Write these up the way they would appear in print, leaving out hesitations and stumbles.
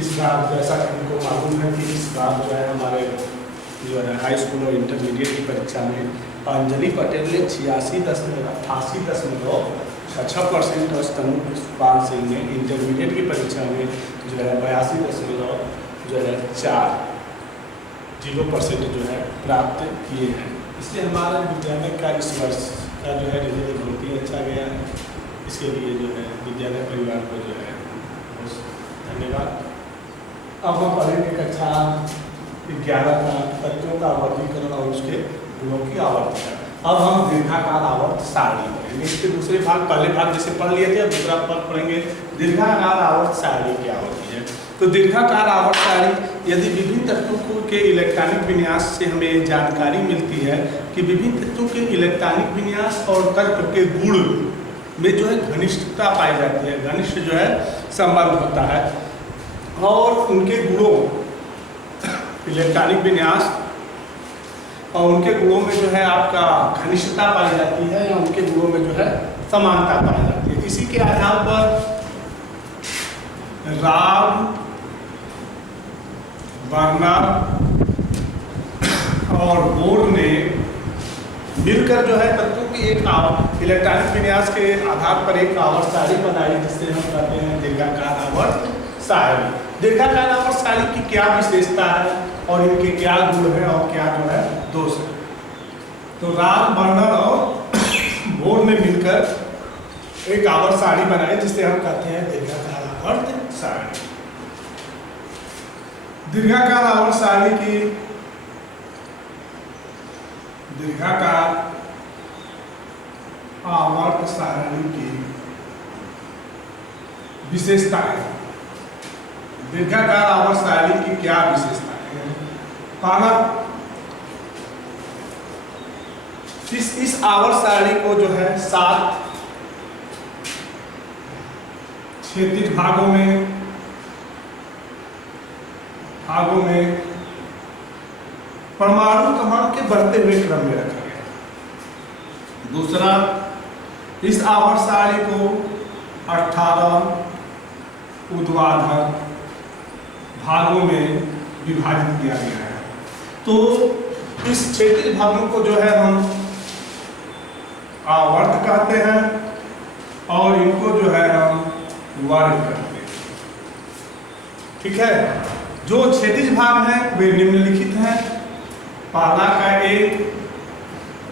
इस बार जैसा कि हमको मालूम है कि इस बार जो है हमारे जो है हाई स्कूल और इंटरमीडिएट की परीक्षा में अंजलि पटेल ने 88.6% और स्तनपाल सिंह ने इंटरमीडिएट की परीक्षा में जो है 82.4% जो है प्राप्त किए हैं। इसलिए हमारा विद्यालय का इस वर्ष का जो है रिजल्ट बहुत ही अच्छा गया है। इसके लिए जो है विद्यालय परिवार को जो है बहुत धन्यवाद। अब हम पढ़ेंगे कक्षा 11 का तत्वों का वर्गीकरण और उसके गुणों की आवर्तता। अब हम दीर्घाकार आवर्त सारणी पढ़ेंगे। इसके दूसरे भाग, पहले भाग जैसे पढ़ लिए थे, अब दूसरा भाग पढ़ेंगे दीर्घाकार आवर्त सारणी क्या होती है। तो दीर्घाकार आवर्त सारणी यदि विभिन्न तत्वों के इलेक्ट्रॉनिक विन्यास से हमें जानकारी मिलती है कि विभिन्न तत्वों के इलेक्ट्रॉनिक विन्यास और तत्व के गुण में जो है घनिष्ठता पाई जाती है, घनिष्ठ जो है संबंध होता है और उनके गुणों इलेक्ट्रॉनिक विन्यास और उनके गुणों में जो है आपका घनिष्ठता पाई जाती है या उनके गुणों में जो है समानता पाई जाती है। इसी के आधार पर राव, बर्नर और बोर ने मिलकर जो है तत्वों की एक इलेक्ट्रॉनिक विन्यास के आधार पर एक आवर्त सारणी बनाई, जिससे हम कहते हैं दीर्घाकार आवर्त सारणी। दीर्घाकार आवर्त सारणी की क्या विशेषता है और इनके क्या गुण है और क्या जो है दोष है। तो राव, बर्नर और बोर ने मिलकर एक आवर्त सारणी बनाई, जिससे हम कहते हैं दीर्घाकार आवर्त सारणी। दीर्घाकार आवर्त सारणी की दीर्घाकार आवर्त सारणी की विशेषता है। दीर्घाकार आवर्त सारणी की क्या विशेषता है? पहला, इस आवर्त सारणी को जो है 7 क्षैतिज भागों में परमाणु क्रमांक के बढ़ते हुए क्रम में रखा गया। दूसरा, इस आवर्त सारणी को 18 ऊर्ध्वाधर भागों में विभाजित किया गया है। तो इस क्षैतिज भागों को जो है हम आवर्त कहते हैं और इनको जो है हम वर्ग कहते हैं। ठीक है। जो क्षैतिज भाग हैं वे निम्नलिखित हैं। पहला का A,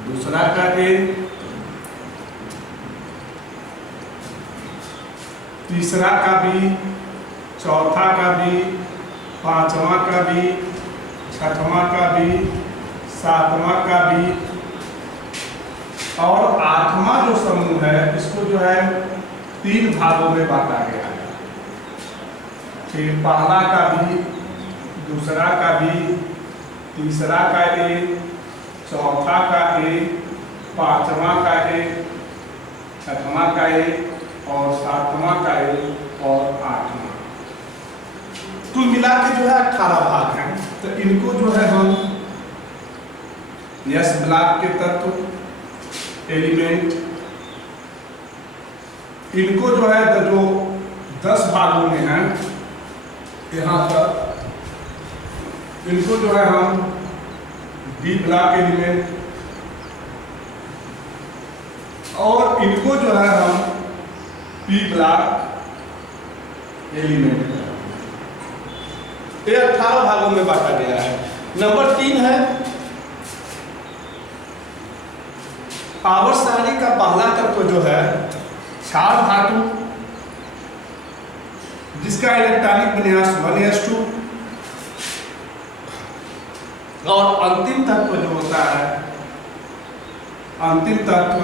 दूसरा का A, तीसरा का B, चौथा का B, पांचवा का B, छठवां का B, सातवां का B और आठवां जो समूह है इसको जो है 3 भागों में बांटा गया है। फिर पहला का B, दूसरा का B, तीसरा का A, चौथा का A, पांचवा का A, छठवां का A और सातवां का A और आठवां। कुल मिला के जो है 18 भाग हैं। तो इनको जो है हम यस ब्लॉक के तत्व, एलिमेंट, इनको जो है जो 10 भागों में हैं यहाँ पर, इनको जो है हम डी ब्लॉक एलिमेंट और इनको जो है हम पी ब्लॉक एलिमेंट, ये 18 भागों में बांटा गया है। नंबर 3 है आवर्त सारणी का पहला तत्व जो है क्षार धातु, जिसका इलेक्ट्रॉनिक विन्यास 1s2 और अंतिम तत्व जो होता है, अंतिम तत्व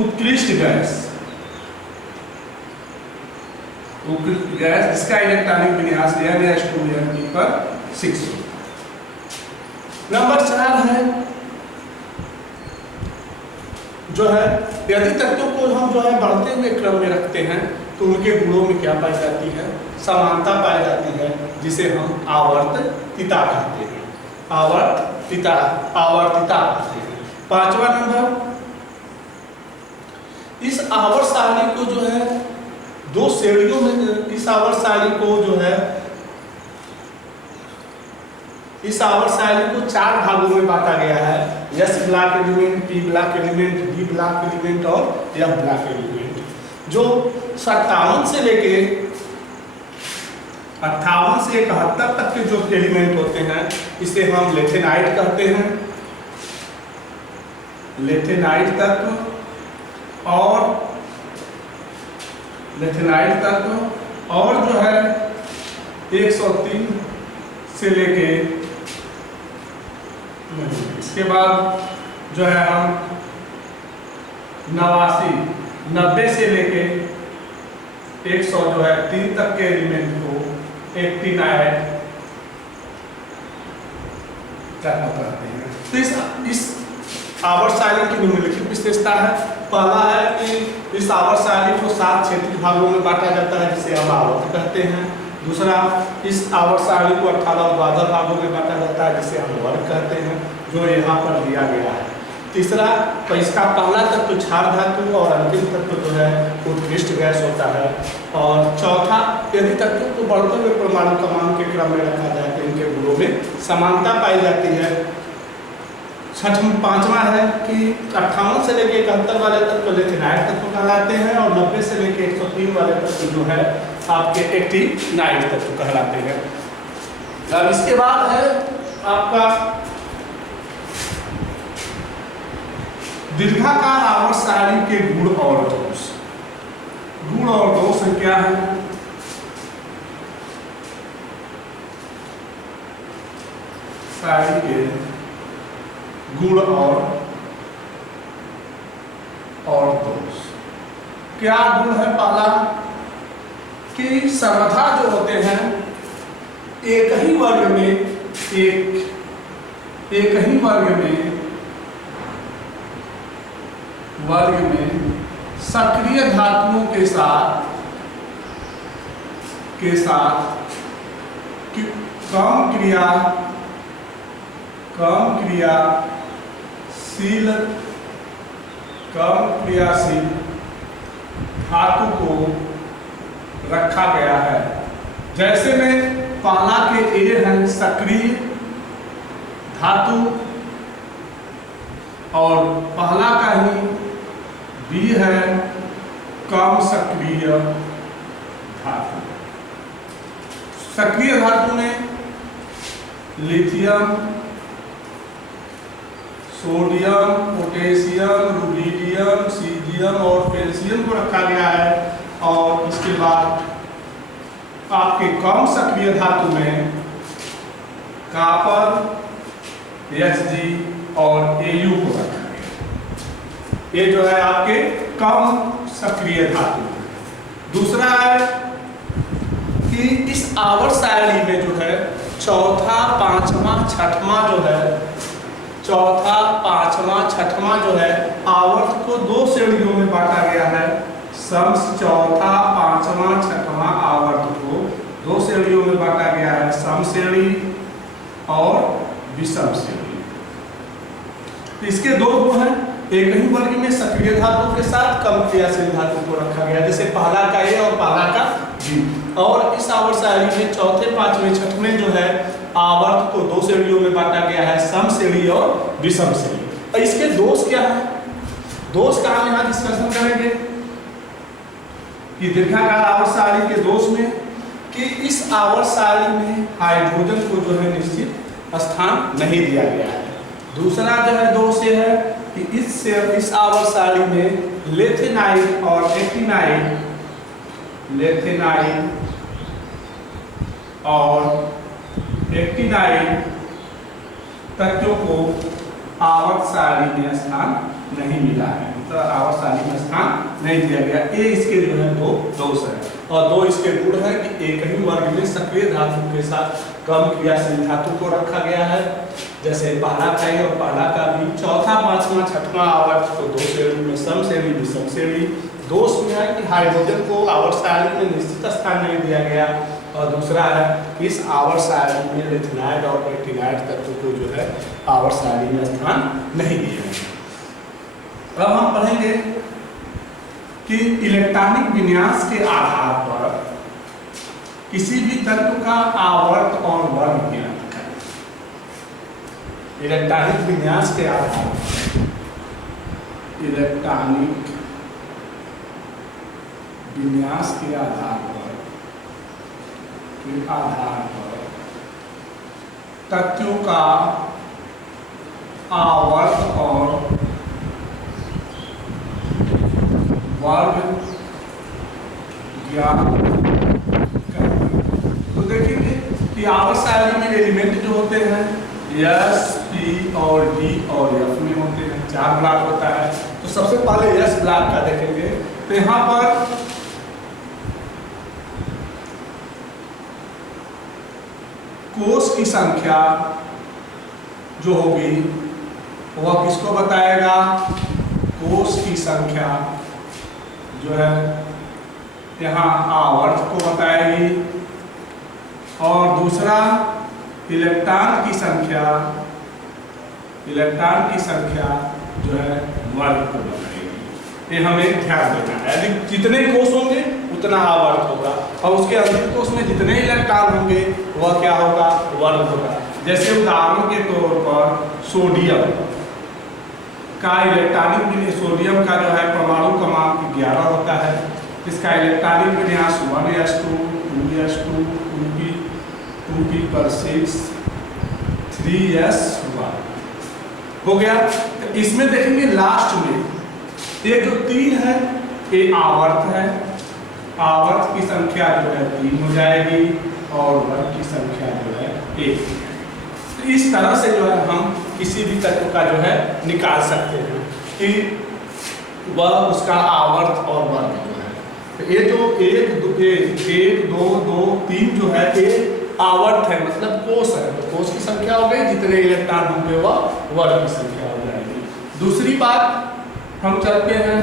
उत्कृष्ट गैस, जिसका इलेक्ट्रॉनिक विन्यास N(H2)(N)(6). नंबर 4 है जो है यदि तत्वों को हम जो है बढ़ते हुए क्रम में रखते हैं तो उनके गुणों में क्या पाई जाती है? समानता पाई जाती है, जिसे हम आवर्तता कहते हैं। आवर्तता कहते हैं। 5वां नंबर, इस आवर्तसारणी को जो है दो श्रेणियों में, इस आवर्तसारणी को जो है, इस आवर्तसारणी को 4 भागों में बांटा गया है। S block element, P block element, D block element और एफ ब्लॉक एलिमेंट। जो 57 से लेके 58 से 71 तक के जो एलिमेंट होते हैं इसे हम लेथेनाइट कहते हैं, लेथेनाइट तत्व। और लेथेनाइट तत्व और जो है 103 से लेके, इसके बाद जो है हम 90 से लेके 100 जो है 3 तक के एलिमेंट को एक्टिनाइट कहते हैं। तो इस आवर्तसारणी की निम्नलिखित विशेषता है। पहला है कि इस आवर्तसारणी को 7 क्षेत्रीय भागों में बांटा जाता है जिसे हम आवर्त कहते हैं। दूसरा, इस आवर्तसारणी को 18 ऊर्ध्वाधर भागों में बांटा जाता है जिसे हम वर्ग कहते हैं, जो यहाँ पर दिया गया है। तीसरा, तो इसका पहला तत्व क्षार धातु और अंतिम तत्व जो है उत्कृष्ट गैस होता है। और चौथा, यदि तत्वों को बढ़ते हुए परमाणु क्रमांक के क्रम में रखा जाए तो इनके गुणों में समानता पाई जाती है। पांचवा है कि 58 से लेकर 71 वाले तत्व लेथेनाइट तत्व कहलाते हैं और 90 से लेकर 103 वाले तत्व जो है आपके एक्टिनाइट तत्व कहलाते हैं। अब इसके बाद है आपका दीर्घाकार आवर्तसारणी के गुण और दोष। गुण और दोष क्या है? सारणी के गुण और दोष क्या गुण है? पहला कि सर्वथा जो होते हैं एक ही वर्ग में सक्रिय धातुओं के साथ कम क्रियाशील धातु को रखा गया है। जैसे में पहला के ए है सक्रिय धातु और पहला का ही बी है कम सक्रिय धातु। सक्रिय धातु में lithium, sodium, potassium, rubidium, caesium और कैल्शियम को रखा गया है। और इसके बाद आपके कम सक्रिय धातु में कॉपर, Hg और Au को रखा गया। ये जो है आपके कम सक्रिय धातु। दूसरा है कि इस आवर्तसारणी में जो है चौथा, पांचवा, छठवां जो है आवर्त को 2 श्रेणियों में बांटा गया है। चौथा, पांचवा, छठवां आवर्त को 2 श्रेणियों में बांटा गया है, सम श्रेणी और विषम श्रेणी। इसके 2 गुण हैं। एक ही वर्ग में सक्रिय धातु के साथ कम क्रियाशील धातु को रखा गया, जैसे पहला का ए और पहला का बी। और इस आवर्तसारणी में चौथे, पांचवें, छठवें जो है आवर्त को 2 श्रेणियों में बांटा गया है, सम श्रेणी और विषम श्रेणी। और इसके दोष क्या है? दोष का हम यहाँ डिस्कशन करेंगे कि दीर्घाकार आवर्तसारणी के दोष में कि इस आवर्तसारणी में हाइड्रोजन को जो है निश्चित स्थान नहीं दिया गया है। दूसरा जो है दोष ये है कि इस आवर्तसारणी में लेथेनाइट और एक्टिनाइट तत्वों को आवर्तसारणी में स्थान नहीं मिला है, तो आवर्तसारणी में स्थान नहीं दिया गया। ये इसके जो है 2 दोष है। और 2 इसके गुण है कि एक ही वर्ग में सक्रिय धातु के साथ कम क्रियाशील धातु को रखा गया है, जैसे पहला का ए और पहला का बी। चौथा, पांचवा, छठवां आवर्त को 2 श्रेणी में, सम श्रेणी, विषम श्रेणी। दोष में है कि हाइड्रोजन को आवर्तसारणी में निश्चित स्थान नहीं दिया गया। और दूसरा है कि इस आवर्तसारणी में लेथेनाइट और एक्टिनाइट तत्व को जो है आवर्तसारणी में स्थान नहीं दिया गया। अब हम पढ़ेंगे कि इलेक्ट्रॉनिक विन्यास के आधार पर किसी भी तत्व का आवर्त और वर्ग ज्ञात करें। इलेक्ट्रॉनिक विन्यास के आधार पर इलेक्ट्रॉनिक विन्यास के आधार पर तत्वों का आवर्त और वर्ग ज्ञात करना। तो देखेंगे कि आवर्त सारणी में एलिमेंट जो होते हैं एस, पी और डी और एफ में होते हैं, 4 ब्लॉक होता है। तो सबसे पहले एस ब्लॉक का देखेंगे। तो यहाँ पर कोष की संख्या जो होगी वह किसको बताएगा? कोष की संख्या जो है यहाँ आवर्त को बताएगी, और दूसरा इलेक्ट्रॉन की संख्या जो है वर्ग को बताएगी। ये हमें ध्यान देना है। यदि जितने कोष होंगे उतना आवर्त होगा, और उसके अंतिम कोष में जितने इलेक्ट्रॉन होंगे वह क्या होगा? वर्ग होगा। जैसे उदाहरण के तौर पर सोडियम का इलेक्ट्रॉनिक, सोडियम का जो है परमाणु क्रमांक 11 होता है। इसका इलेक्ट्रॉनिक विन्यास 1s2 2s2 2p/6 3s1 हो गया। तो इसमें देखेंगे लास्ट में ये जो 3 है ये आवर्त है। आवर्त की संख्या जो है 3 हो जाएगी और वर्ग की संख्या जो है 1। तो इस तरह से जो है हम किसी भी तत्व का जो है निकाल सकते हैं कि वह उसका आवर्त और वर्ग जो है। तो ये जो 1 2 2 3 जो है ये आवर्त है, मतलब कोष है। तो कोष की संख्या हो गई, जितने इलेक्ट्रॉन होंगे वह वर्ग की संख्या हो जाएगी। दूसरी बात हम चलते हैं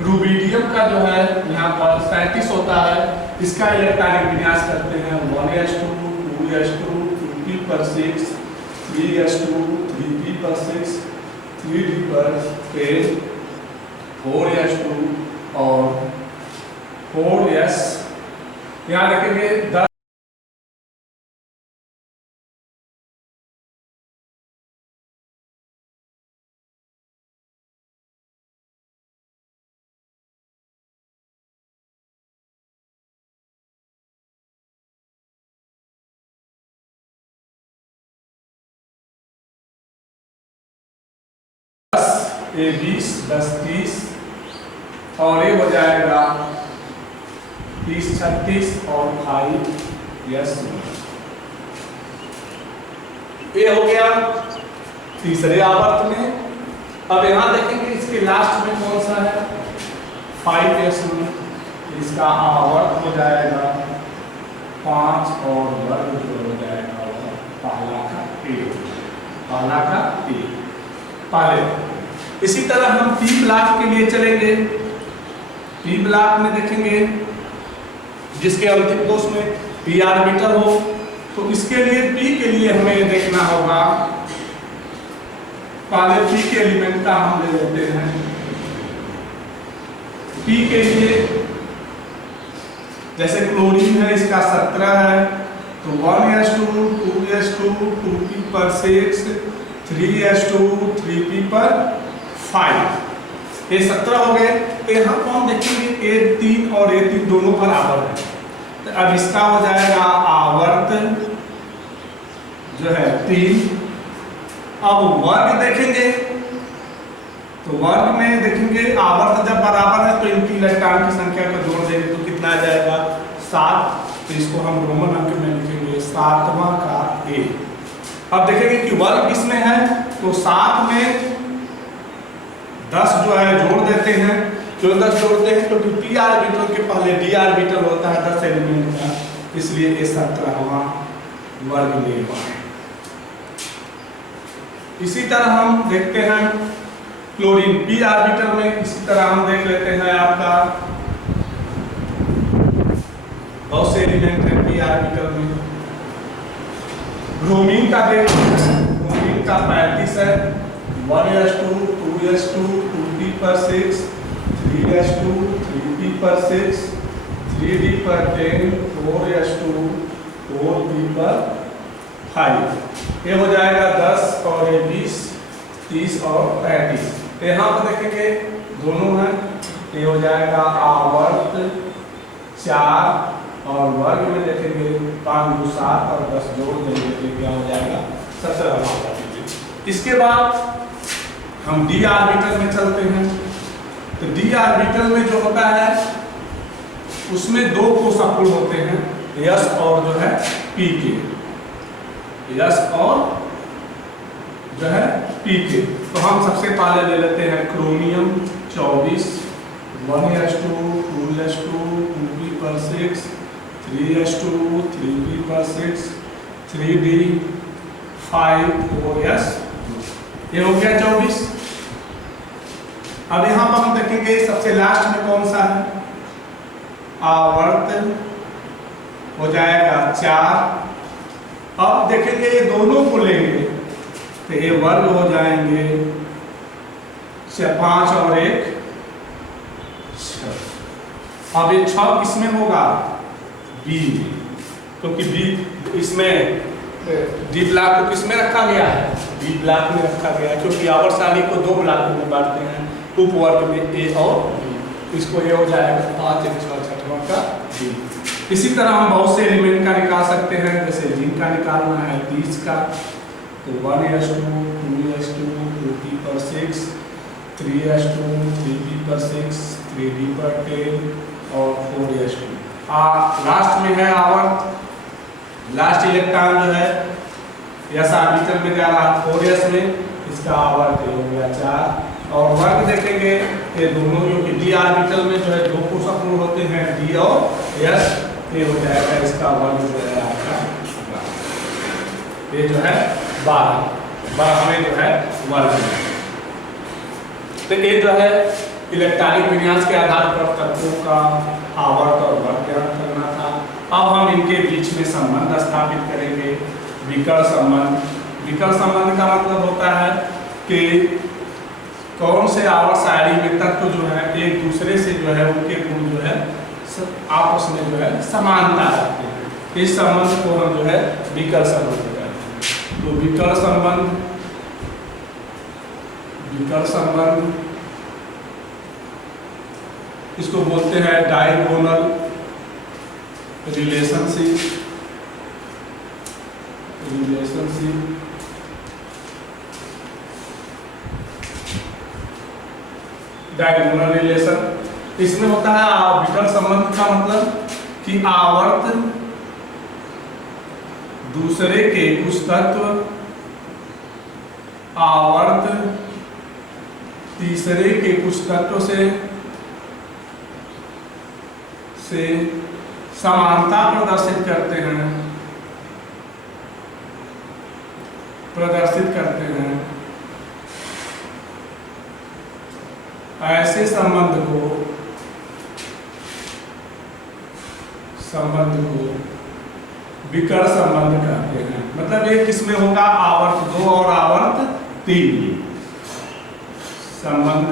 रूबिडियम का जो है यहाँ पर 37 होता है। इसका इलेक्ट्रॉनिक विन्यास करते हैं 1s2 2s2 2p/6 3s2 3p/6 3d/10 4s2 और 4s। यहाँ देखेंगे 10 ये 20 10 30 और ये हो जाएगा 30 36 और 5s। ये हो गया तीसरे आवर्त में। अब यहाँ देखेंगे इसके लास्ट में कौन सा है 5s में। इसका आवर्त हो जाएगा 5 और वर्ग जो हो जाएगा पहला का 1 पहले। इसी तरह हम पी ब्लॉक के लिए चलेंगे। पी ब्लॉक में देखेंगे जिसके अंतिम कोष में पी ऑर्बिटल हो, तो इसके लिए पी के लिए हमें देखना होगा। पहले पी के एलिमेंट का हम ले लेते हैं। पी के लिए जैसे क्लोरीन है, इसका 17 है, तो 1s2 2s2 2p/6 3s2 3p/5 ये 17 हो गए। तो यहाँ पर हम देखेंगे A3 और A3 दोनों बराबर है। तो अब इसका हो जाएगा आवर्त जो है 3। अब वर्ग देखेंगे तो वर्ग में देखेंगे आवर्त जब बराबर है तो इनकी इलेक्ट्रॉन की संख्या को जोड़ देंगे तो कितना आ जाएगा 7। तो इसको हम रोमन अंक में लिखेंगे 7वां का A। अब देखेंगे कि वर्ग किसमें है, तो 7 में 10 जो है जोड़ देते हैं। क्यों 10 जोड़ते हैं? क्योंकि पी ऑर्बिटल के पहले डी ऑर्बिटल होता है 10 एलिमेंट का, इसलिए ये 17वां वर्ग में है। इसी तरह हम देखते हैं क्लोरीन पी ऑर्बिटल में। इसी तरह हम देख लेते हैं आपका बहुत से एलिमेंट है पी ऑर्बिटल में। ब्रोमीन का देखते हैं, ब्रोमीन का 35 है 1s2 2s2 2p/6 3s2 3p पर 6, 3d पर 10, 4s2 4p पर 5। ये हो जाएगा 10 और ये 20, 30 और 35। तो यहाँ पर देखेंगे दोनों हैं, ये हो जाएगा आवर्त 4 और वर्ग में देखेंगे 5 2 7 और 10 जोड़ देंगे तो क्या हो जाएगा 17। इसके बाद हम डी ऑर्बिटल में चलते हैं। तो डी ऑर्बिटल में जो होता है उसमें दो कोषाकुल होते हैं, यस और जो है पी के, यस और जो है पी के। तो हम सबसे पहले ले लेते हैं क्रोमियम 24, 1s2 2s2 2p पर 6, 3s2 3p पर 6, 3d 5 4s, ये हो गया 24। अब यहाँ पर हम देखेंगे सबसे लास्ट में कौन सा है, आवर्त हो जाएगा 4। अब देखेंगे ये दोनों को लेंगे तो ये वर्ग हो जाएंगे 5 और 1 6। अब ये 6 किसमें होगा, बी में, क्योंकि बी इसमें डी ब्लॉक को किसमें रखा गया है, बी ब्लॉक में रखा गया है, क्योंकि आवर्तशाली को 2 ब्लॉक में बांटते हैं, उपवर्ग में ए और बी। इसको ये हो जाएगा 5 1 6 6वां का बी। इसी तरह हम बहुत से एलिमेंट का निकाल सकते हैं, जैसे जिनका निकालना है 30 का, तो 1s2 2s2 2p पर 6, 3s2 3p पर 6, 3d पर 10 और 4s2। लास्ट में है आवर्त, लास्ट इलेक्ट्रॉन जो है यस ऑर्बिटल में जा रहा है 4s में, इसका आवर्त हो गया 4। और वर्ग देखेंगे ये दोनों जो कि डी ऑर्बिटल में जो है 2 कोषाकुल होते हैं, डी और यस, ये हो जाएगा इसका वर्ग जो है आपका, ये जो है 12 में जो है वर्ग में। तो ये जो है इलेक्ट्रॉनिक विन्यास के आधार पर तत्वों का आवर्त और वर्ग ज्ञात करना था। अब हम इनके बीच में संबंध स्थापित करेंगे, विकर्ण संबंध। विकर्ण संबंध का मतलब होता है कि कौन से आवर्त सारणी में तत्व जो है एक दूसरे से जो है उनके गुण जो है आपस में जो है समानता रखते हैं। इस संबंध को हम जो है विकर्ण संबंध कहते हैं। तो विकर्ण संबंध इसको बोलते हैं डायगोनल रिलेशनशिप। डायगोनल रिलेशन इसमें होता है विकर्ण संबंध का मतलब कि आवर्त दूसरे के कुछ तत्व आवर्त तीसरे के कुछ तत्व से समानता प्रदर्शित करते हैं। ऐसे संबंध को विकर्ण संबंध कहते हैं। मतलब ये किसमें होगा, आवर्त 2 और आवर्त 3 संबंध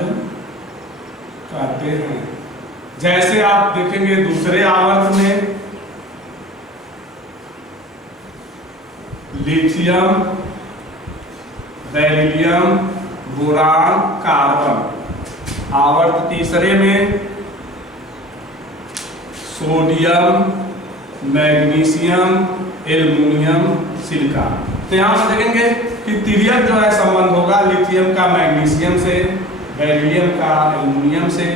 कहते हैं। जैसे आप देखेंगे दूसरे आवर्त में लिथियम, बेरिलियम, बोरान, कार्बन। आवर्त तीसरे में सोडियम, मैग्नीशियम, एल्युमिनियम, सिलिकॉन। तो यहाँ पर देखेंगे कि तिर्यक जो है संबंध होगा लिथियम का मैग्नीशियम से, बेरिलियम का एल्युमिनियम से,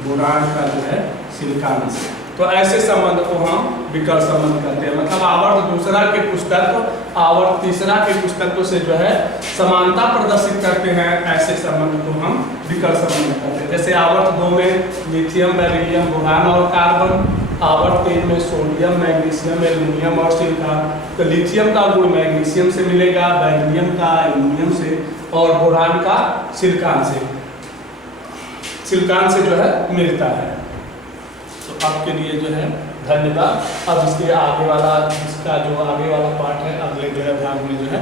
बोरान का जो है सिलिकॉन से। तो ऐसे संबंध को हम विकर्ण संबंध कहते हैं। मतलब आवर्त दूसरा के कुछ तत्व आवर्त तीसरा के कुछ तत्व से जो है समानता प्रदर्शित करते हैं, ऐसे संबंध को हम विकर्ण संबंध कहते हैं। जैसे आवर्त 2 में लिथियम, बेरिलियम, बोरान और कार्बन, आवर्त 3 में सोडियम, मैग्नीशियम, एल्युमिनियम और सिलिकॉन। तो लिथियम का गुण मैग्नीशियम से मिलेगा, बेरिलियम का एल्युमिनियम से और बोरान का सिलिकॉन से जो है मिलता है। तो आपके लिए जो है धन्यवाद। अब इसके आगे वाला इसका जो आगे वाला पार्ट है अगले जो है भाग में जो है